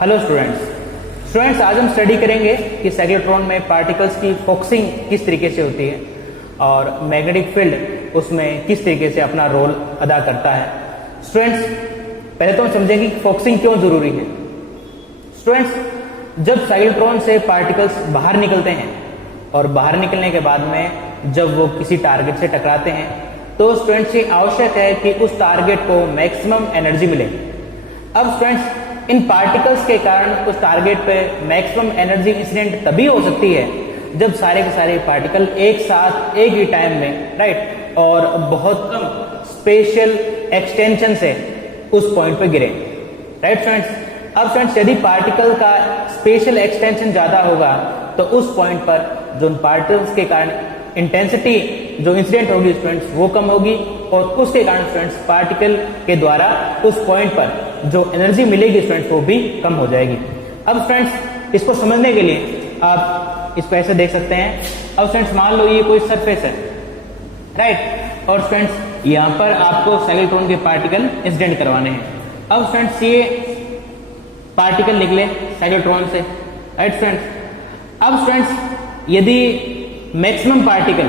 Hello students, आज हम study करेंगे कि साइक्लोट्रॉन में पार्टिकल्स की फोकसिंग किस तरीके से होती है और मैग्नेटिक फील्ड उसमें किस तरीके से अपना रोल अदा करता है। स्टूडेंट्स, पहले तो हम समझेंगे कि फोकसिंग क्यों जरूरी है। स्टूडेंट्स, जब साइक्लोट्रॉन से पार्टिकल्स बाहर निकलते हैं और बाहर निकलने के बाद में जब वो किसी टारगेट से टकराते हैं तो स्टूडेंट्स ये आवश्यक है कि उस टारगेट को मैक्सिमम एनर्जी मिले। अब स्टूडेंट्स, इन पार्टिकल्स के कारण उस टारगेट पे मैक्सिमम एनर्जी इंसिडेंट तभी हो सकती है जब सारे के सारे पार्टिकल एक साथ एक ही टाइम में राइट और बहुत कम स्पेशल एक्सटेंशन से उस पॉइंट पे गिरे। राइट स्टूडेंट्स, अब स्टूडेंट्स यदि पार्टिकल का स्पेशल एक्सटेंशन ज्यादा होगा तो उस पॉइंट पर जो पार्टिकल्स के कारण इंटेंसिटी जो इंसिडेंट होगी स्टूडेंट्स वो कम होगी और उसके कारण स्टूडेंट्स पार्टिकल के द्वारा उस पॉइंट पर जो एनर्जी मिलेगी स्टूडेंट्स वो भी कम हो जाएगी। अब स्टूडेंट्स इसको समझने के लिए आप इसको ऐसे देख सकते हैं। अब स्टूडेंट्स मान लो ये कोई सरफेस है राइट और स्टूडेंट्स यहाँ पर आपको साइक्लोट्रॉन के पार्टिकल इंसिडेंट करवाने हैं। अब स्टूडेंट्स ये पार्टिकल निकले साइक्लोट्रॉन से राइट स्टूडेंट्स। अब स्टूडेंट्स यदि मैक्सिमम पार्टिकल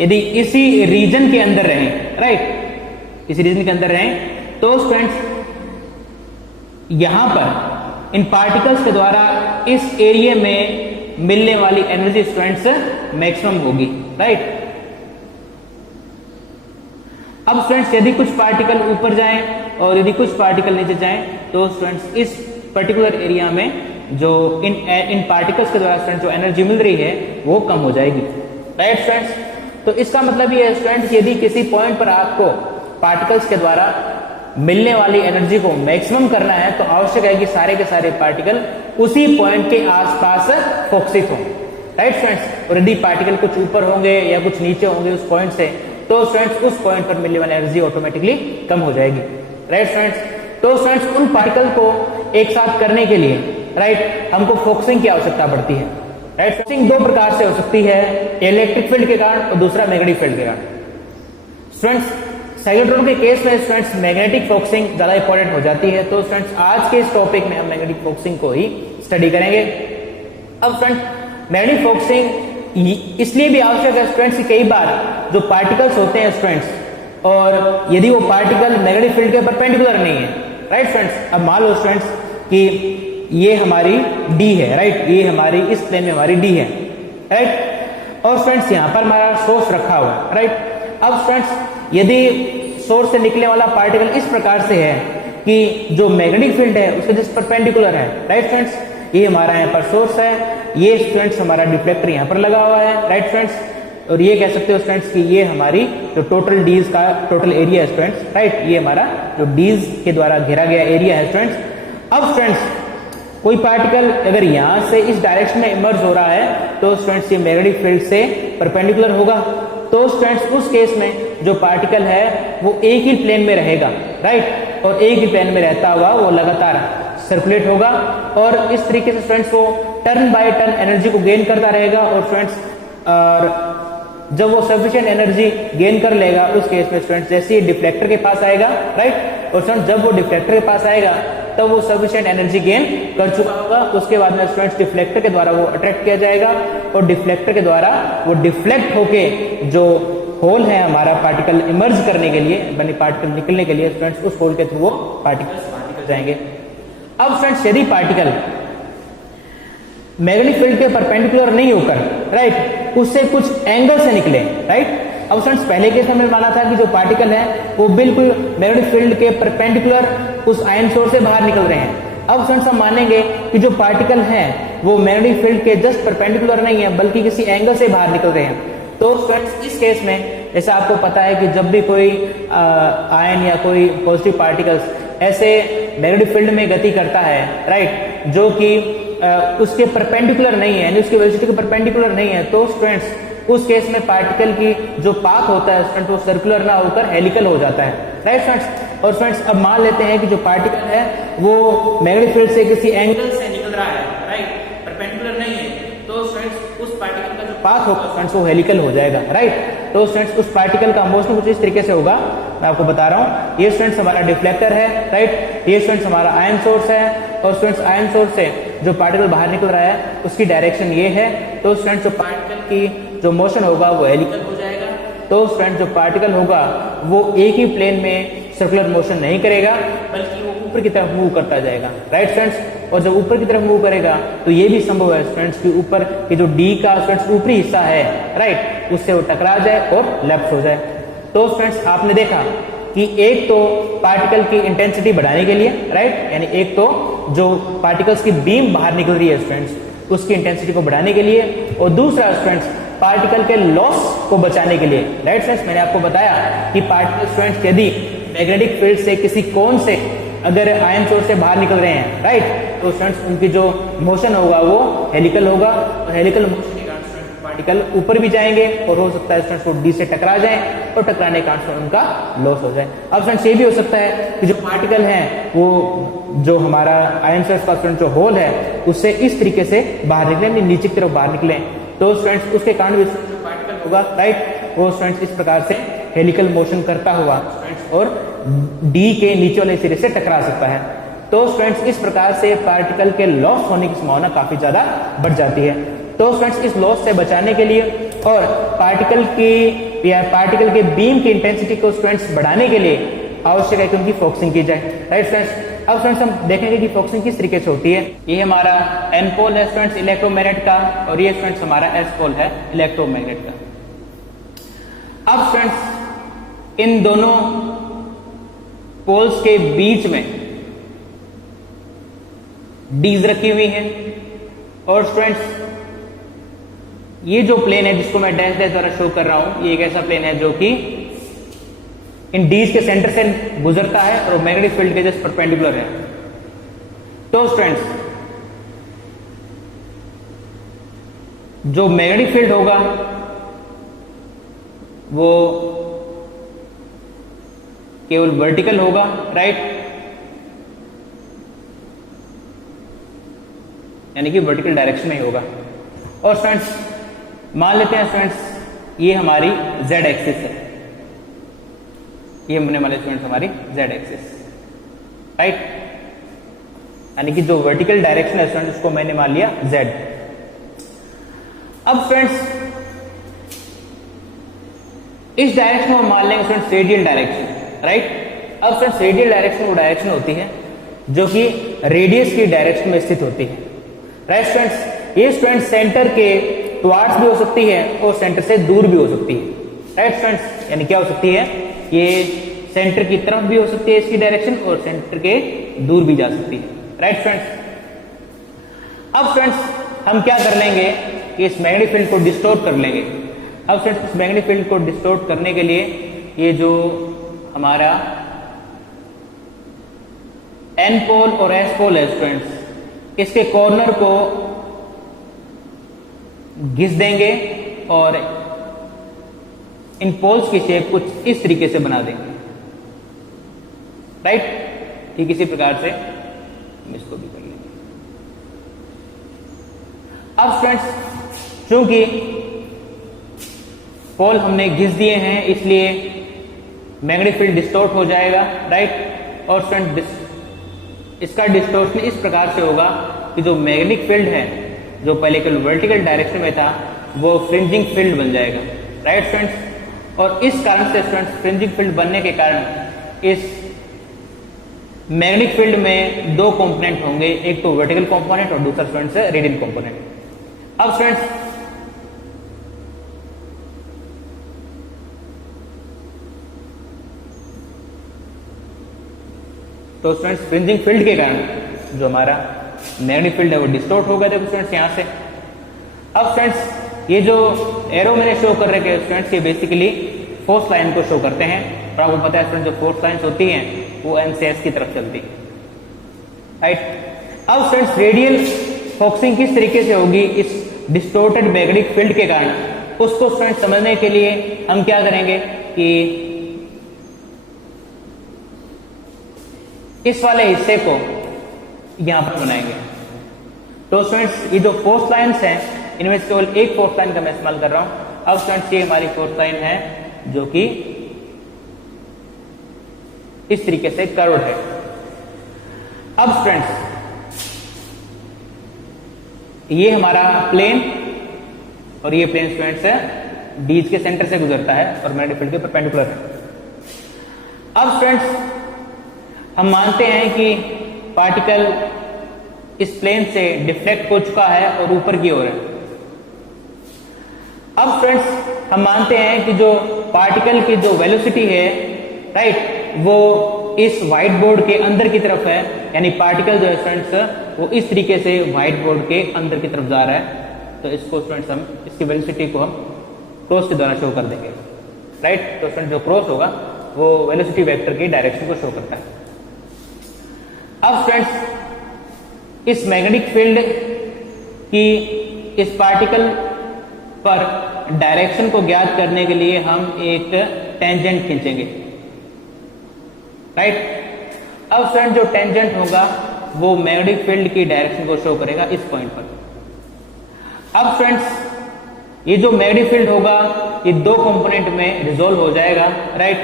यदि इसी रीजन के अंदर रहें राइट इसी रीजन के अंदर रहें तो स्टूडेंट्स यहां पर इन पार्टिकल्स के द्वारा इस एरिया में मिलने वाली एनर्जी स्टूडेंट्स मैक्सिमम होगी राइट। अब स्टूडेंट्स यदि कुछ पार्टिकल ऊपर जाएं और यदि कुछ पार्टिकल नीचे जाएं तो स्टूडेंट्स इस पर्टिकुलर एरिया में जो इन पार्टिकल्स के द्वारा स्टूडेंट जो एनर्जी मिल रही है वो कम हो जाएगी राइट स्टूडेंट्स। तो इसका मतलब ये है स्टूडेंट्स यदि किसी पॉइंट पर आपको पार्टिकल्स के द्वारा मिलने वाली एनर्जी को मैक्सिमम करना है तो आवश्यक है कि सारे के सारे पार्टिकल उसी पॉइंट के आसपास फोकसित हों राइट स्टूडेंट्स। और यदि पार्टिकल कुछ ऊपर होंगे या कुछ नीचे होंगे उस पॉइंट से तो स्टूडेंट्स उस पॉइंट पर मिलने वाली एनर्जी ऑटोमेटिकली कम हो जाएगी राइट स्टूडेंट्स। तो स्टूडेंट्स उन पार्टिकल को एक साथ करने के लिए राइट हमको फोकसिंग की आवश्यकता पड़ती है राइट। फोकसिंग दो प्रकार से हो सकती है, इलेक्ट्रिक फील्ड के कारण और दूसरा मैग्नेटिक फील्ड के कारण। स्टूडेंट्स साइक्लोट्रॉन के केस में स्टूडेंट्स मैग्नेटिक फोकसिंग ज्यादा इंपॉर्टेंट हो जाती है तो स्टूडेंट्स आज के इस टॉपिक में हम मैग्नेटिक फोकसिंग को ही स्टडी करेंगे। अब स्टूडेंट्स मैग्नेटिक फोकसिंग इसलिए भी आवश्यक है स्टूडेंट्स कि कई बार जो पार्टिकल्स होते हैं स्टूडेंट्स और यदि वो पार्टिकल मैग्नेटिक फील्ड के परपेंडिकुलर नहीं है राइट स्टूडेंट्स। अब मान लो स्टूडेंट्स कि ये हमारी डी है राइट, ये हमारी इस प्लेन में हमारी डी है राइट और स्टूडेंट्स यहां पर हमारा सोर्स रखा हुआ है राइट। अब स्टूडेंट्स यदि सोर्स से निकलने वाला पार्टिकल इस प्रकार से है कि जो मैग्नेटिक फील्ड है उसके जस्ट परपेंडिकुलर है राइट स्टूडेंट्स, ये हमारा यहाँ पर सोर्स है, ये स्टूडेंट्स हमारा डिफ्लेक्टर यहाँ पर लगा हुआ है राइट स्टूडेंट्स। और ये कह सकते हो स्टूडेंट्स कि ये हमारी जो टोटल डीज का टोटल एरिया है स्टूडेंट्स राइट, ये हमारा जो डीज के द्वारा घेरा गया एरिया है स्टूडेंट्स। अब स्टूडेंट्स कोई पार्टिकल अगर यहां से इस डायरेक्शन में इमर्ज हो रहा है तो स्टूडेंट्स ये मैग्नेटिक फील्ड से परपेंडिकुलर होगा तो स्टूडेंट्स उस केस में जो पार्टिकल है वो एक ही प्लेन में रहेगा राइट और एक ही प्लेन में रहता हुआ वो लगातार सर्कुलेट होगा और इस तरीके से स्टूडेंट्स को टर्न बाय टर्न एनर्जी को गेन करता रहेगा और स्टूडेंट्स जब वो सफिशिएंट एनर्जी गेन कर लेगा उस केस में स्टूडेंट्स जैसे ही डिफ्लेक्टर के पास आएगा राइट और स्टूडेंट्स जब वो डिफ्लेक्टर के पास आएगा तब वो सफिशिएंट एनर्जी गेन कर चुका होगा। उसके बाद में स्टूडेंट्स डिफ्लेक्टर के द्वारा वो अट्रैक्ट किया जाएगा और डिफ्लेक्टर के द्वारा वो डिफ्लेक्ट होके जो होल है हमारा पार्टिकल इमर्ज करने के लिए बने पार्टिकल निकलने के लिए स्टूडेंट्स उस होल के थ्रू वो पार्टिकल्स बाहर निकल जाएंगे। अब स्टूडेंट्स यदि पार्टिकल मैग्नेटिक फील्ड के परपेंडिकुलर नहीं होकर राइट उससे कुछ एंगल से निकले राइट। अब स्टूडेंट्स पहले केस में हमने माना था कि जो पार्टिकल है वो बिल्कुल मैग्नेटिक फील्ड के परपेंडिकुलर उस आयन सोर्स से बाहर निकल रहे हैं। अब स्टूडेंट्स हम मानेंगे कि जो पार्टिकल है वो मैग्नेटिक फील्ड के जस्ट परपेंडिकुलर नहीं है बल्कि किसी एंगल से बाहर निकल रहे हैं। तो स्टूडेंट्स इस केस में जैसा आपको पता है कि जब भी कोई आयन या कोई पॉजिटिव पार्टिकल्स ऐसे मैग्नेटिक फील्ड में गति करता है राइट जो कि उसके परपेंडिकुलर नहीं है यानी उसकी वेलोसिटी के परपेंडिकुलर नहीं है तो स्टूडेंट्स उस केस में पार्टिकल की जो पाथ होता है स्टूडेंट वो सर्कुलर ना होकर हेलिकल हो जाता है राइट स्टूडेंट्स। और स्टूडेंट्स अब मान लेते हैं कि जो पार्टिकल है वो मैग्नेटिक फील्ड से किसी एंगल से निकल रहा है राइट परपेंडिकुलर नहीं है तो स्टूडेंट्स उस पार्टिकल का जो पाथ होगा स्टूडेंट्स वो हेलिकल हो जाएगा राइट। तो स्टूडेंट्स उस पार्टिकल का मोशन कुछ इस तरीके से होगा, मैं आपको बता रहा हूँ। ये स्टूडेंट्स हमारा डिफ्लेक्टर है, राइट। ये स्टूडेंट्स हमारा आयन सोर्स है, और स्टूडेंट्स आयन सोर्स से जो पार्टिकल बाहर निकल रहा है उसकी डायरेक्शन ये है। तो स्टूडेंट्स जो पार्टिकल की जो मोशन होगा वो हेलिकल हो जाएगा। तो स्टूडेंट जो पार्टिकल होगा वो एक ही प्लेन में सर्कुलर मोशन नहीं करेगा, बल्कि वो ऊपर की तरफ मूव करता जाएगा, राइट स्टूडेंट्स। और जब ऊपर की तरफ मूव करेगा तो ये भी संभव है स्टूडेंट्स कि ऊपर के जो डी का स्टूडेंट्स ऊपरी हिस्सा है, राइट, उससे वो टकरा जाए और लेफ्ट हो जाए। तो स्टूडेंट्स आपने देखा कि एक तो पार्टिकल की इंटेंसिटी बढ़ाने के लिए, राइट, यानी एक तो जो पार्टिकल्स की बीम बाहर निकल रही है स्टूडेंट्स उसकी इंटेंसिटी को बढ़ाने के लिए, और दूसरा स्टूडेंट्स पार्टिकल के लॉस को बचाने के लिए, राइट स्टूडेंट्स। मैंने आपको बताया कि पार्टिकल स्टूडेंट्स यदि मैग्नेटिक फील्ड से किसी कोन से अगर आयन सोर्स से बाहर निकल रहे हैं, राइट, तो स्टूडेंट्स उनकी जो मोशन होगा वो हेलिकल होगा, और हेलिकल मोशन के कारण स्टूडेंट्स पार्टिकल ऊपर भी जाएंगे और हो सकता है स्टूडेंट्स वो डी से टकरा जाए और टकराने के कारण उनका लॉस हो जाए। अब स्टूडेंट्स ये भी हो सकता है कि जो पार्टिकल है वो जो हमारा आयन सोर्स का स्टूडेंट जो होल है उससे इस तरीके से बाहर निकले, नीचे की तरफ बाहर निकले, तो स्टूडेंट्स उसके कारण भी पार्टिकल होगा, राइट, वो स्टूडेंट्स इस प्रकार से हेलिकल मोशन करता हुआ स्टूडेंट्स और डी के नीचे वाले सिरे से टकरा सकता है। तो स्टूडेंट्स इस प्रकार से पार्टिकल के लॉस होने की संभावना काफी ज्यादा बढ़ जाती है। तो स्टूडेंट्स इस लॉस से बचाने के लिए और पार्टिकल के बीम की इंटेंसिटी को स्टूडेंट्स बढ़ाने के लिए आवश्यक है कि उनकी फोकसिंग की जाए, राइट स्टूडेंट्स। अब स्टूडेंट्स हम देखेंगे कि फोकसिंग किस तरीके से होती है। ये हमारा एन पोल है स्टूडेंट्स इलेक्ट्रोमैग्नेट का, और ये स्टूडेंट्स हमारा एस पोल है इलेक्ट्रोमैग्नेट का। अब स्टूडेंट्स इन दोनों पोल्स के बीच में डीज रखी हुई हैं, और स्टूडेंट्स ये जो प्लेन है जिसको मैं डैश डैश द्वारा शो कर रहा हूं, ये एक ऐसा प्लेन है जो कि इन डीज के सेंटर से गुजरता है और मैग्नेटिक फील्ड के जस्ट परपेंडिकुलर है। तो स्टूडेंट्स जो मैग्नेटिक फील्ड होगा वो केवल वर्टिकल होगा, राइट, यानी कि वर्टिकल डायरेक्शन में ही होगा। और स्टूडेंट्स मान लेते हैं स्टूडेंट्स ये हमारी जेड एक्सिस है, ये हमने मान लिया स्टूडेंट्स हमारी जेड एक्सिस, राइट, यानी कि जो वर्टिकल डायरेक्शन है स्टूडेंट्स उसको मैंने मान लिया जेड। अब फ्रेंड्स इस डायरेक्शन को मान लेंगे स्टूडेंट्स रेडियल डायरेक्शन, राइट। अब फ्रेंड्स रेडियल डायरेक्शन वो डायरेक्शन होती है जो कि रेडियस की डायरेक्शन में स्थित होती है, राइट स्टूडेंट्स। ये स्टूडेंट्स सेंटर के टुवार्ड्स भी हो सकती है और सेंटर से दूर भी हो सकती है, राइट स्टूडेंट्स, यानी क्या हो सकती है, ये सेंटर की तरफ भी हो सकती है इसकी डायरेक्शन और सेंटर के दूर भी जा सकती है, राइट फ्रेंड्स। अब फ्रेंड्स हम क्या कर लेंगे कि इस मैग्नेटिक फील्ड को डिस्टोर्ट कर लेंगे। अब फ्रेंड्स इस मैग्नेटिक फील्ड को डिस्टोर्ट करने के लिए ये जो हमारा एन पोल और एस पोल है स्टूडेंट्स, इसके कॉर्नर को घिस देंगे और इन पोल्स की शेप कुछ इस तरीके से बना देंगे, राइट। ठीक इसी प्रकार से हम इसको भी कर लेंगे। अब स्टूडेंट्स चूंकि पोल हमने घिस दिए हैं इसलिए मैग्नेटिक फील्ड डिस्टोर्ट हो जाएगा, राइट। और स्टूडेंट इसका डिस्टोर्शन इस प्रकार से होगा कि जो मैग्नेटिक फील्ड है जो पहले केवल वर्टिकल डायरेक्शन में था वो फ्रिंजिंग फील्ड बन जाएगा, राइट स्टूडेंट्स। और इस कारण से स्टूडेंट्स फ्रिंजिंग फील्ड बनने के कारण इस मैग्नेटिक फील्ड में दो कंपोनेंट होंगे, एक तो वर्टिकल कंपोनेंट और दूसरा स्टूडेंट्स रेडियल कंपोनेंट। अब स्टूडेंट्स तो स्टूडेंट्स फ्रिंजिंग फील्ड के कारण जो हमारा मैग्नेटिक फील्ड है वो डिस्टोर्ट हो गया था स्टूडेंट्स यहां से। अब स्टूडेंट्स ये जो एरो मैंने शो कर रखे हैं स्टूडेंट्स ये बेसिकली फोर्स लाइन को शो करते हैं, और आपको पता है स्टूडेंट जो फोर्स लाइन्स होती हैं वो एन से एस की तरफ चलती है, राइट। अब स्टूडेंट्स रेडियल फोकसिंग किस तरीके से होगी इस डिस्टोर्टेड मैग्नेटिक फील्ड के कारण, उसको स्टूडेंट्स समझने के लिए हम क्या करेंगे कि इस वाले हिस्से को यहां पर बनाएंगे। तो स्टूडेंट्स ये जो फोर्स लाइन्स हैं इनमें से केवल एक फोर्स लाइन का मैं इस्तेमाल कर रहा हूं। अब स्टूडेंट्स ये हमारी फोर्स लाइन है जो कि इस तरीके से कर्व्ड है। अब स्टूडेंट्स ये हमारा प्लेन और ये प्लेन स्टूडेंट्स है बीच के सेंटर से गुजरता है और मैग्नेटिक फील्ड के परपेंडिकुलर है। अब स्टूडेंट्स हम मानते हैं कि पार्टिकल इस प्लेन से डिफ्लेक्ट हो चुका है और ऊपर की ओर है। अब स्टूडेंट्स हम मानते हैं कि जो पार्टिकल की जो वेलोसिटी है राइट वो इस व्हाइट बोर्ड के अंदर की तरफ है, यानी पार्टिकल जो है स्टूडेंट्स वो इस तरीके से व्हाइट बोर्ड के अंदर की तरफ जा रहा है। तो इसको स्टूडेंट्स हम इसकी वेलोसिटी को हम क्रॉस के द्वारा शो कर देंगे राइट। तो स्टूडेंट जो क्रॉस होगा वो वेलोसिटी वेक्टर की डायरेक्शन को शो करता है। अब स्टूडेंट्स इस मैग्नेटिक फील्ड की इस पार्टिकल पर डायरेक्शन को ज्ञात करने के लिए हम एक टेंजेंट खींचेंगे राइट। अब स्टूडेंट जो टेंजेंट होगा वो मैग्नेटिक फील्ड की डायरेक्शन को शो करेगा इस पॉइंट पर। अब स्टूडेंट्स ये जो मैग्नेटिक फील्ड होगा ये दो कंपोनेंट में रिजोल्व हो जाएगा राइट।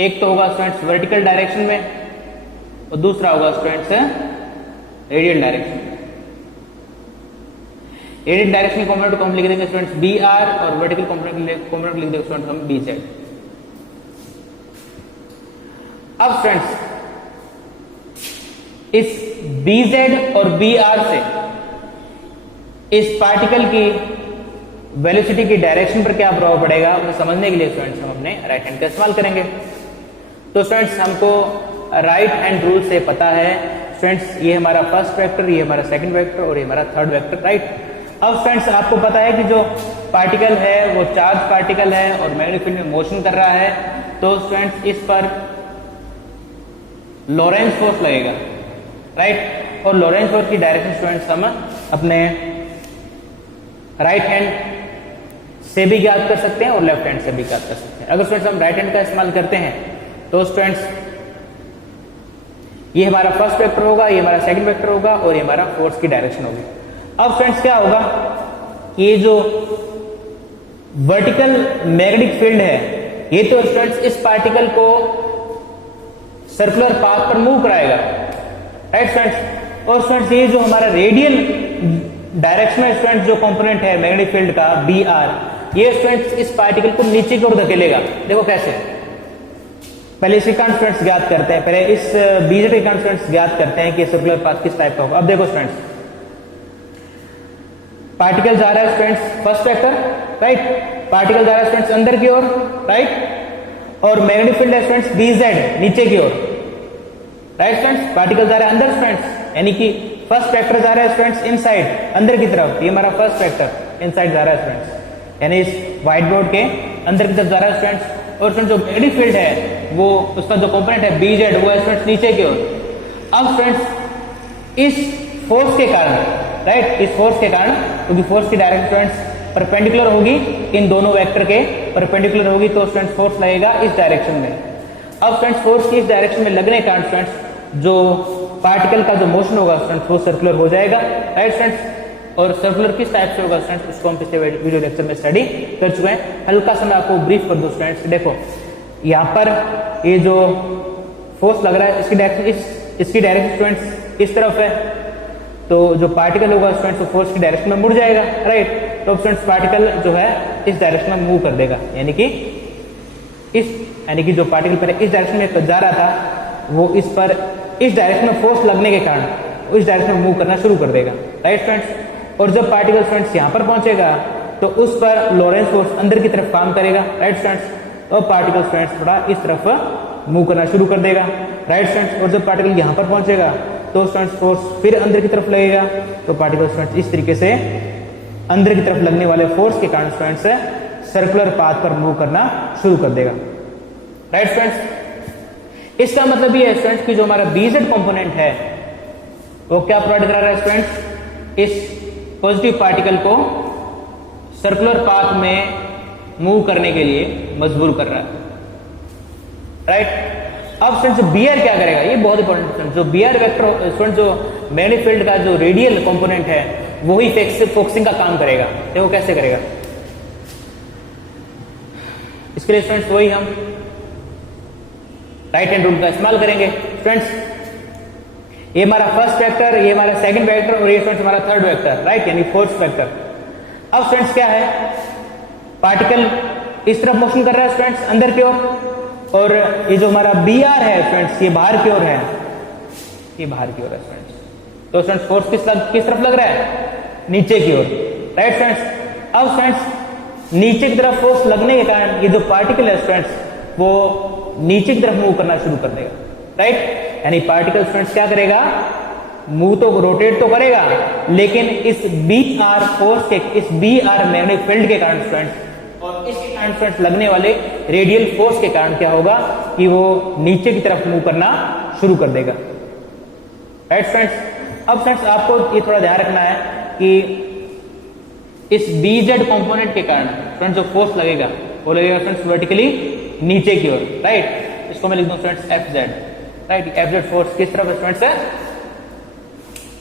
एक तो होगा स्टूडेंट्स वर्टिकल डायरेक्शन में और दूसरा होगा स्टूडेंट्स रेडियल डायरेक्शन में। रेडियल डायरेक्शन कंपोनेंट को हम लिख देंगे स्टूडेंट्स बी आर और वर्टिकल कंपोनेंट लिख देंगे स्टूडेंट्स हम बी जेड। अब स्टूडेंट्स इस बी जेड और बी आर से इस पार्टिकल की वेलोसिटी की डायरेक्शन पर क्या प्रभाव पड़ेगा उसे समझने के लिए स्टूडेंट्स हम अपने राइट हैंड का इस्तेमाल करेंगे। तो स्टूडेंट्स हमको राइट हैंड रूल से पता है स्टूडेंट्स ये हमारा फर्स्ट वेक्टर, ये हमारा सेकंड वेक्टर और ये हमारा थर्ड वेक्टर राइट। अब स्टूडेंट्स आपको पता है कि जो पार्टिकल है वो चार्ज पार्टिकल है और मैग्नेटिक फील्ड में मोशन कर रहा है। तो स्टूडेंट्स इस पर लॉरेंस फोर्स लगेगा राइट। और लॉरेंस फोर्स की डायरेक्शन स्टूडेंट्स हम अपने राइट हैंड से भी ज्ञात कर सकते हैं और लेफ्ट हैंड से भी ज्ञात कर सकते हैं। अगर स्टूडेंट्स हम राइट हैंड का इस्तेमाल करते हैं तो स्टूडेंट्स ये हमारा फर्स्ट वेक्टर होगा, ये हमारा सेकंड वेक्टर होगा और ये हमारा फोर्स की डायरेक्शन होगी। अब स्टूडेंट्स क्या होगा ये जो वर्टिकल मैग्नेटिक फील्ड है ये तो स्टूडेंट्स इस पार्टिकल को सर्कुलर पाथ पर मूव कराएगा राइट स्टूडेंट्स। और स्टूडेंट्स ये जो हमारा रेडियल डायरेक्शन में स्टूडेंट्स जो कंपोनेंट है मैग्नेटिक फील्ड का बी आर ये स्टूडेंट्स इस पार्टिकल को नीचे की ओर धकेलेगा। देखो कैसे, पहले इसके कारण स्टूडेंट्स ज्ञात करते हैं, पहले इस बीजेड के कारण स्टूडेंट्स ज्ञात करते हैं कि सर्कुलर पाथ किस टाइप का होगा। अब देखो स्टूडेंट्स पार्टिकल जा रहा है students first vector right, particle जा रहा है स्टूडेंट्स अंदर की ओर राइट और मैग्नेटिक फील्ड है स्टूडेंट्स बीजेड नीचे की ओर राइट। स्टूडेंट्स पार्टिकल जा रहा है अंदर स्टूडेंट्स यानी कि फर्स्ट वेक्टर जा रहा है स्टूडेंट्स इनसाइड अंदर की तरफ, ये हमारा फर्स्ट वेक्टर इनसाइड जा रहा है स्टूडेंट्स यानी इस व्हाइट बोर्ड के अंदर की तरफ जा रहा है स्टूडेंट्स। और स्टूडेंट्स जो मैग्नेटिक फील्ड है वो उसका जो कंपोनेंट है बीजेड वो है स्टूडेंट्स नीचे की ओर। अब स्टूडेंट्स इस फोर्स के कारण राइट, इस फोर्स के कारण क्योंकि फोर्स की डायरेक्शन स्टूडेंट्स परपेंडिकुलर होगी इन दोनों वेक्टर के परपेंडिकुलर होगी तो स्टूडेंट्स फोर्स लगेगा इस डायरेक्शन में। अब स्टूडेंट्स फोर्स की इस डायरेक्शन में लगने के कारण स्टूडेंट्स जो पार्टिकल का जो मोशन होगा स्टूडेंट्स वो सर्कुलर हो जाएगा राइट स्टूडेंट्स। और सर्कुलर किस टाइप से होगा स्टूडेंट्स उसको हम पिछले वीडियो लेक्चर में स्टडी कर चुके हैं। हल्का सा मैं आपको ब्रीफ कर दूं स्टूडेंट्स, देखो यहाँ पर ये जो फोर्स लग रहा है इसकी डायरेक्शन स्टूडेंट्स इस तरफ है तो जो पार्टिकल होगा स्टूडेंट्स वो फोर्स की डायरेक्शन में मुड़ जाएगा राइट। तो स्टूडेंट्स पार्टिकल जो है इस डायरेक्शन में मूव कर देगा यानी कि जो पार्टिकल पहले इस डायरेक्शन में जा रहा था वो इस पर इस डायरेक्शन में फोर्स लगने के कारण इस डायरेक्शन में मूव करना शुरू कर देगा राइट स्टूडेंट्स। और जब पार्टिकल स्टूडेंट्स यहाँ पर पहुंचेगा तो उस पर लॉरेंस फोर्स अंदर की तरफ काम करेगा राइट स्टूडेंट्स। और पार्टिकल स्टूडेंट्स थोड़ा इस तरफ मूव करना शुरू कर देगा राइट स्टूडेंट्स। और जब पार्टिकल यहाँ पर पहुंचेगा तो स्टूडेंट्स फोर्स फिर अंदर की तरफ लगेगा तो पार्टिकल स्टूडेंट्स इस तरीके से अंदर की तरफ लगने वाले फोर्स के कारण स्टूडेंट्स सर्कुलर पाथ पर मूव करना शुरू कर देगा राइट स्टूडेंट्स। इसका मतलब ये है स्टूडेंट्स कि जो हमारा बीजेड कंपोनेंट है वो क्या प्रोवाइड करा रहा है स्टूडेंट्स, इस पॉजिटिव पार्टिकल को सर्कुलर पाथ में मूव करने के लिए मजबूर कर रहा है राइट। अब स्टूडेंट्स बीआर क्या करेगा, ये बहुत इंपॉर्टेंट है। जो बीआर वेक्टर स्टूडेंट जो मैग्नेटिक फील्ड का जो रेडियल कंपोनेंट है वही फोकसिंग का काम करेगा। देखो कैसे करेगा, इसके लिए स्टूडेंट्स वही हम राइट हैंड रूल का इस्तेमाल करेंगे। स्टूडेंट्स ये हमारा फर्स्ट वेक्टर, ये हमारा सेकंड वेक्टर और ये स्टूडेंट्स हमारा थर्ड वेक्टर, राइट, यानी फोर्थ वेक्टर। अब स्टूडेंट्स क्या है, पार्टिकल इस तरफ मोशन कर रहा है स्टूडेंट्स अंदर की ओर, और ये जो हमारा बी आर है स्टूडेंट्स ये बाहर की ओर है, ये बाहर की ओर है स्टूडेंट्स। तो स्टूडेंट्स फोर्स किस तरफ लग रहा है, नीचे की ओर, राइट स्टूडेंट्स। अब स्टूडेंट्स नीचे की तरफ फोर्स लगने के कारण ये जो पार्टिकल है स्टूडेंट्स वो नीचे की तरफ मूव करना शुरू कर देगा, राइट, यानी पार्टिकल स्टूडेंट्स क्या करेगा, मूव तो रोटेट तो करेगा, लेकिन इस बी आर फोर्स के, इस बी आर मैग्नेटिक फील्ड के कारण स्टूडेंट्स और इसके कारण स्टूडेंट्स लगने वाले रेडियल फोर्स के कारण क्या होगा कि वो नीचे की तरफ मूव करना शुरू कर देगा, राइट स्टूडेंट्स। अब स्टूडेंट्स आपको ये थोड़ा ध्यान रखना है कि इस बीजेड कंपोनेंट के कारण स्टूडेंट्स जो फोर्स लगेगा वो लगेगा स्टूडेंट्स वर्टिकली नीचे की ओर, राइट। इसको मैं लिख दूं students F Z, right. F Z force किस तरफ है स्टूडेंट्स, है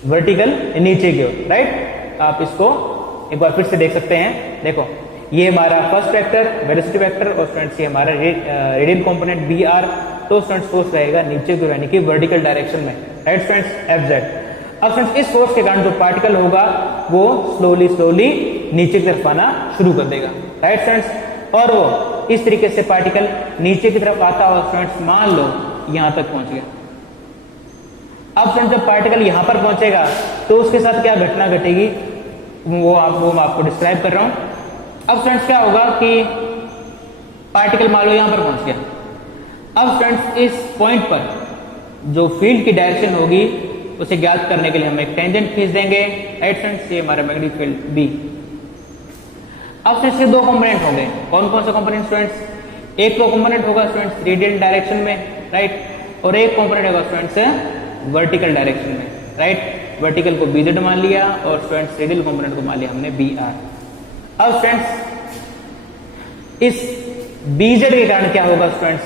वर्टिकल नीचे की ओर, राइट। आप इसको एक बार फिर से देख सकते हैं, देखो ये हमारा फर्स्ट वेक्टर वेलोसिटी वेक्टर और स्टूडेंट्स ये हमारा रेडियल कंपोनेंट बी आर, तो स्टूडेंट्स फोर्स रहेगा नीचे की ओर यानी कि वर्टिकल डायरेक्शन में, राइट स्टूडेंट्स, एफ जेड। अब फ्रेंड्स इस फोर्स के कारण जो पार्टिकल होगा वो स्लोली नीचे की तरफ आना शुरू कर देगा, राइट फ्रेंड्स। और वो इस तरीके से पार्टिकल नीचे की तरफ आता हुआ फ्रेंड्स मान लो यहां तक पहुंच गया। अब फ्रेंड्स जब पार्टिकल यहां पर पहुंचेगा तो उसके साथ क्या घटना घटेगी वो मैं आपको डिस्क्राइब कर रहा हूं। अब फ्रेंड्स क्या होगा कि पार्टिकल मान लो यहां पर पहुंच गया। अब फ्रेंड्स इस पॉइंट पर जो फील्ड की डायरेक्शन होगी उसे ज्ञात करने के लिए हम एक टेंजेंट खींच देंगे, राइट फ्रेंड्स, ये हमारा मैग्नेटिक फील्ड बी। अब फ्रेंड्स ये दो कंपोनेंट होंगे, कौन कौन से कंपोनेंट स्टूडेंट्स, एक तो कंपोनेंट होगा स्टूडेंट्स रेडियल डायरेक्शन में, राइट, और एक कंपोनेंट होगा स्टूडेंट्स वर्टिकल डायरेक्शन में, राइट। वर्टिकल को बीजेड मान लिया और स्टूडेंट्स रेडियल कंपोनेंट को मान लिया हमने बी आर। अब फ्रेंड्स इस बीजेड के कारण क्या होगा स्टूडेंट्स,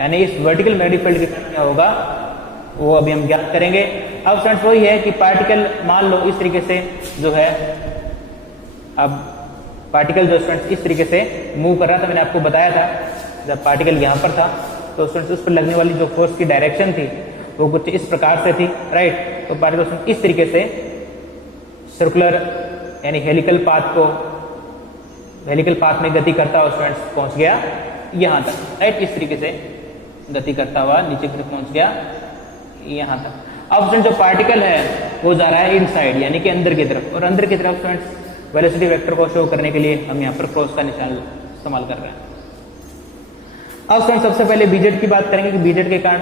यानी इस वर्टिकल मैग्नेटिक फील्ड के कारण क्या होगा वो अभी हम ज्ञात करेंगे। अब स्टूडेंट्स वही है कि पार्टिकल मान लो इस तरीके से जो है, अब पार्टिकल जो स्टूडेंट्स इस तरीके से मूव कर रहा था, मैंने आपको बताया था जब पार्टिकल यहां पर था तो स्टूडेंट्स उस पर लगने वाली जो फोर्स की डायरेक्शन थी वो कुछ इस प्रकार से थी, राइट। तो पार्टिकल इस तरीके से सर्कुलर यानी हेलिकल पाथ में गति करता हुआ स्टूडेंट्स पहुंच गया यहां तक, राइट। इस तरीके से गति करता हुआ नीचे की तरफ पहुंच गया यहां तक। अब जो पार्टिकल है वो जा रहा है इनसाइड यानी कि अंदर की तरफ, और अंदर की तरफ स्टूडेंट्स वेलोसिटी वेक्टर को शो करने के लिए हम यहां पर क्रॉस का निशान इस्तेमाल कर रहे हैं। अब स्टूडेंट्स सबसे पहले बीजेड की बात करेंगे कि बीजेड के कारण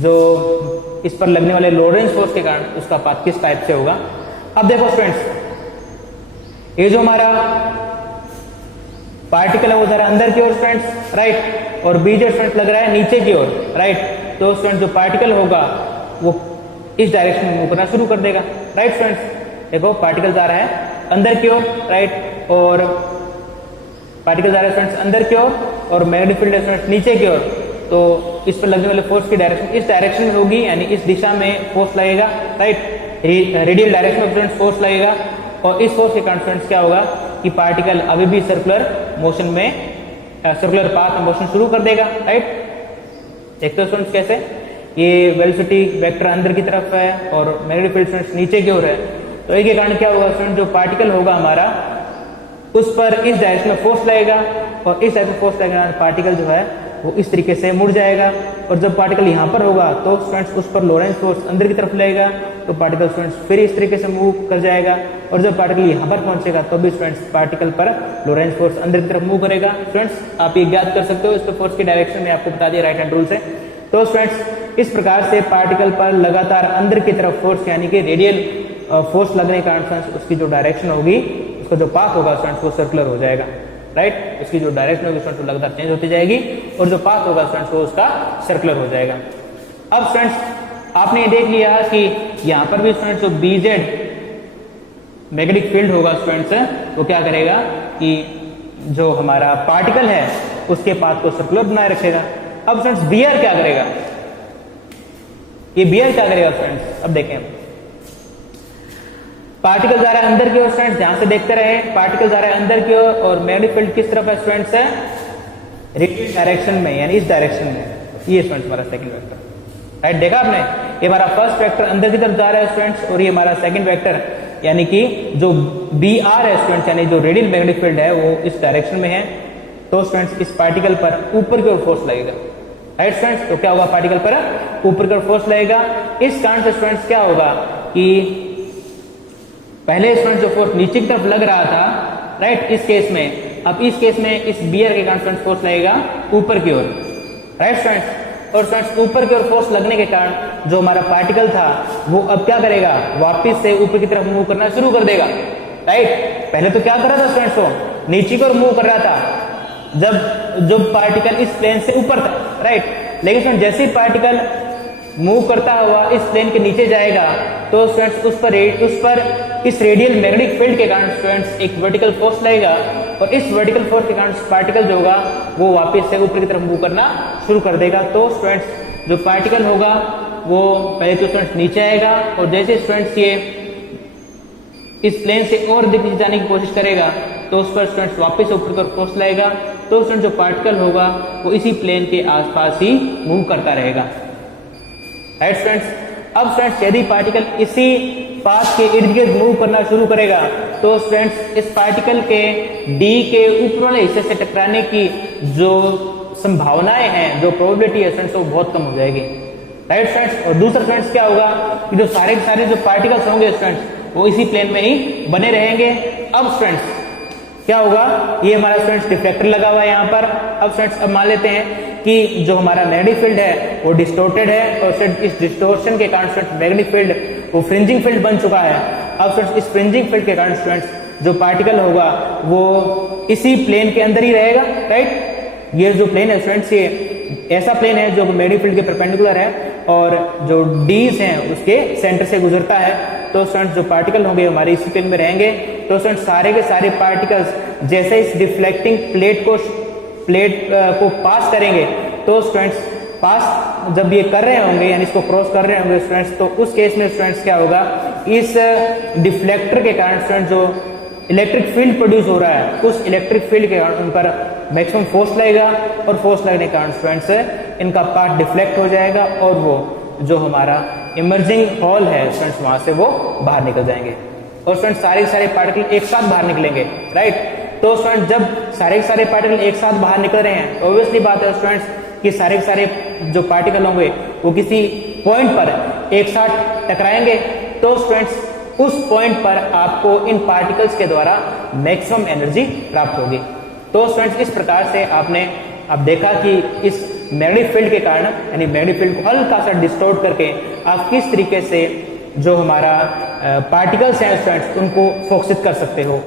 जो इस पर लगने वाले लोरेंस फोर्स के कारण उसका पाथ किस टाइप से होगा। अब देखो स्टूडेंट्स ये जो हमारा पार्टिकल है वो जरा अंदर की ओर स्टूडेंट्स, राइट, और बीजेड स्टूडेंट्स लग रहा है नीचे की ओर, राइट। तो स्टूडेंट जो पार्टिकल होगा वो इस डायरेक्शन में मूव करना शुरू कर देगा, राइट स्टूडेंट्स। देखो पार्टिकल जा रहा है अंदर की ओर, राइट, और पार्टिकल जा रहा है स्टूडेंट्स अंदर की ओर और मैग्नेटिक फील्ड स्टूडेंट्स नीचे की ओर। तो इस पर लगने वाले फोर्स की डायरेक्शन इस डायरेक्शन में होगी, यानी इस दिशा में फोर्स लगेगा, राइट। रेडियल डायरेक्शन में स्टूडेंट्स फोर्स लगेगा और इस फोर्स के कारण स्टूडेंट्स क्या होगा कि पार्टिकल अभी भी सर्कुलर मोशन में, सर्कुलर पाथ में मोशन शुरू कर देगा, राइट। देखते हो स्टूडेंट्स कैसे, ये वेलोसिटी वेक्टर अंदर की तरफ है और मैग्नेटिक फील्ड स्टूडेंट्स नीचे की ओर है। तो एक के कारण क्या होगा स्टूडेंट, जो पार्टिकल होगा हमारा उस पर इस डायरेक्शन में फोर्स लगेगा और इस डायरेक्शन में फोर्स लगेगा, पार्टिकल जो है वो इस तरीके से मुड़ जाएगा। और जब पार्टिकल यहाँ पर होगा तो स्टूडेंट्स उस पर लोरेंस फोर्स अंदर की तरफ लगेगा, तो पार्टिकल स्टूडेंट्स फिर इस तरीके से मूव कर जाएगा। और जब पार्टिकल यहाँ पर पहुंचेगा तो भी स्टूडेंट्स पार्टिकल पर लोरेंस फोर्स अंदर की तरफ मूव करेगा। स्टूडेंट्स आप ये ज्ञात कर सकते हो, इस पर फोर्स की डायरेक्शन में आपको बता दिया राइट हैंड रूल से। तो स्टूडेंट्स इस प्रकार से पार्टिकल पर लगातार अंदर की तरफ फोर्स यानी कि रेडियल फोर्स लगने के कारण उसकी जो डायरेक्शन होगी, उसका जो पाथ होगा स्टूडेंट्स वो सर्कुलर हो जाएगा, राइट। उसकी जो डायरेक्शन होगी स्टूडेंट्स लगातार चेंज होती जाएगी और जो पाथ होगा स्टूडेंट्स वो उसका सर्कुलर हो जाएगा। अब स्टूडेंट्स आपने ये देख लिया कि यहाँ पर भी स्टूडेंट्स जो बीजेड मैग्नेटिक फील्ड होगा स्टूडेंट्स वो क्या करेगा कि जो हमारा पार्टिकल है उसके पाथ को सर्कुलर बनाए रखेगा। अब स्टूडेंट्स बीआर क्या करेगा, ये बीआर क्या करेगा स्टूडेंट्स, अब देखें। पार्टिकल जा रहा है अंदर की ओर स्टूडेंट्स, ध्यान से देखते रहे, पार्टिकल जा रहा है अंदर की ओर और मैग्नेटिक फील्ड किस तरफ है स्टूडेंट्स, है रेडियल डायरेक्शन में, यानी इस डायरेक्शन में। ये स्टूडेंट्स हमारा सेकंड वेक्टर, राइट, देखा आपने, ये हमारा फर्स्ट वेक्टर अंदर की तरफ जा रहा है स्टूडेंट्स, और ये हमारा सेकंड वेक्टर यानी कि जो बी आर है स्टूडेंट्स, यानी जो रेडियल मैग्नेटिक फील्ड है वो इस डायरेक्शन में है। तो स्टूडेंट्स इस पार्टिकल पर ऊपर की ओर फोर्स लगेगा, राइट स्टूडेंट्स। तो क्या होगा, पार्टिकल पर ऊपर की ओर फोर्स लगेगा। इस कारण से स्टूडेंट्स क्या होगा कि पहले स्टूडेंट्स जो फोर्स नीचे की तरफ लग रहा था, राइट, इस केस में, अब इस केस में इस बियर के कारण स्टूडेंट्स फोर्स लगेगा ऊपर की ओर, राइट स्टूडेंट्स। और स्टूडेंट्स ऊपर की ओर फोर्स लगने के कारण जो हमारा पार्टिकल था वो अब क्या करेगा, वापस से ऊपर की तरफ मूव करना शुरू कर देगा, राइट। पहले तो क्या कर रहा था स्टूडेंट्स, वो नीचे की ओर मूव कर रहा था जब पार्टिकल इस प्लेन से ऊपर था, राइट। लेकिन स्टूडेंट जैसे ही पार्टिकल मूव करता हुआ इस प्लेन के नीचे जाएगा तो स्टूडेंट्स उस पर इस रेडियल मैग्नेटिक फील्ड के कारण स्टूडेंट्स एक वर्टिकल फोर्स लगेगा, और इस वर्टिकल फोर्स के कारण पार्टिकल जो होगा वो वापस से ऊपर की तरफ मूव करना शुरू कर देगा। तो स्टूडेंट्स जो पार्टिकल होगा वो पहले तो स्टूडेंट्स नीचे आएगा, और जैसे स्टूडेंट्स ये इस प्लेन से और नीचे जाने की कोशिश करेगा तो उस पर स्टूडेंट्स वापस ऊपर की ओर फोर्स लगेगा। तो स्टूडेंट जो पार्टिकल होगा वो इसी प्लेन के आसपास ही मूव करता रहेगा, राइट स्टूडेंट्स। अब स्टूडेंट्स यदि पार्टिकल इसी पाथ के इर्द गिर्द मूव करना शुरू करेगा तो स्टूडेंट्स इस पार्टिकल के डी के ऊपर वाले हिस्से से टकराने की जो संभावनाएं हैं, जो प्रोबेबिलिटी है स्टूडेंट्स, वो बहुत कम हो जाएगी, राइट स्टूडेंट्स। और दूसरा स्टूडेंट्स क्या होगा कि जो सारे के सारे जो पार्टिकल्स होंगे स्टूडेंट्स वो इसी प्लेन में ही बने रहेंगे। अब स्टूडेंट्स क्या होगा, ये हमारा स्टूडेंट्स डिफ्लेक्टर लगा हुआ है यहाँ पर। अब स्टूडेंट्स अब मान लेते हैं कि जो हमारा मैग्नेटिक फील्ड है वो डिस्टोर्टेड है, और इस डिस्टोर्शन के कारण स्टूडेंट्स मैग्नेटिक फील्ड वो फ्रिंजिंग फील्ड बन चुका है। अब स्टूडेंट्स इस फ्रिंजिंग फील्ड के कारण स्टूडेंट्स जो पार्टिकल होगा वो इसी प्लेन के अंदर ही रहेगा, राइट। ये जो प्लेन है स्टूडेंट्स ये ऐसा प्लेन है जो मैग्नेटिक फील्ड के परपेंडिकुलर है, और जो डीज हैं उसके सेंटर से गुजरता है। तो स्टूडेंट्स जो पार्टिकल होंगे हमारे इसी प्लेन में रहेंगे। तो स्टूडेंट्स सारे के सारे पार्टिकल्स जैसे इस डिफ्लेक्टिंग प्लेट को पास करेंगे तो स्टूडेंट्स पास जब ये कर रहे होंगे यानी इसको क्रॉस कर रहे होंगे स्टूडेंट्स, तो उस केस में स्टूडेंट्स क्या होगा, इस डिफ्लेक्टर के कारण स्टूडेंट जो इलेक्ट्रिक फील्ड प्रोड्यूस हो रहा है उस इलेक्ट्रिक फील्ड के कारण उन पर मैक्सिमम फोर्स लगेगा, और फोर्स लगने के कारण स्टूडेंट्स इनका पार्ट डिफ्लेक्ट हो जाएगा, और वो जो हमारा इमर्जिंग हॉल है स्टूडेंट्स वहां से वो बाहर निकल जाएंगे, और स्टूडेंट्स सारे पार्टिकल एक साथ बाहर निकलेंगे, राइट। तो स्टूडेंट जब सारे पार्टिकल एक साथ बाहर निकल रहे हैं, ऑब्वियसली बात है स्टूडेंट्स कि सारे जो पार्टिकल होंगे वो किसी पॉइंट पर एक साथ टकराएंगे। तो स्टूडेंट्स उस पॉइंट पर आपको इन पार्टिकल्स के द्वारा मैक्सिमम एनर्जी प्राप्त होगी। तो स्टूडेंट्स इस प्रकार से आपने अब देखा कि इस मैग्नेटिक फील्ड के कारण यानी मैग्नेटिक फील्ड को हल्का सा डिस्टोर्ट करके आप किस तरीके से जो हमारा पार्टिकल्स हैं स्टूडेंट्स उनको फोकसित कर सकते हो।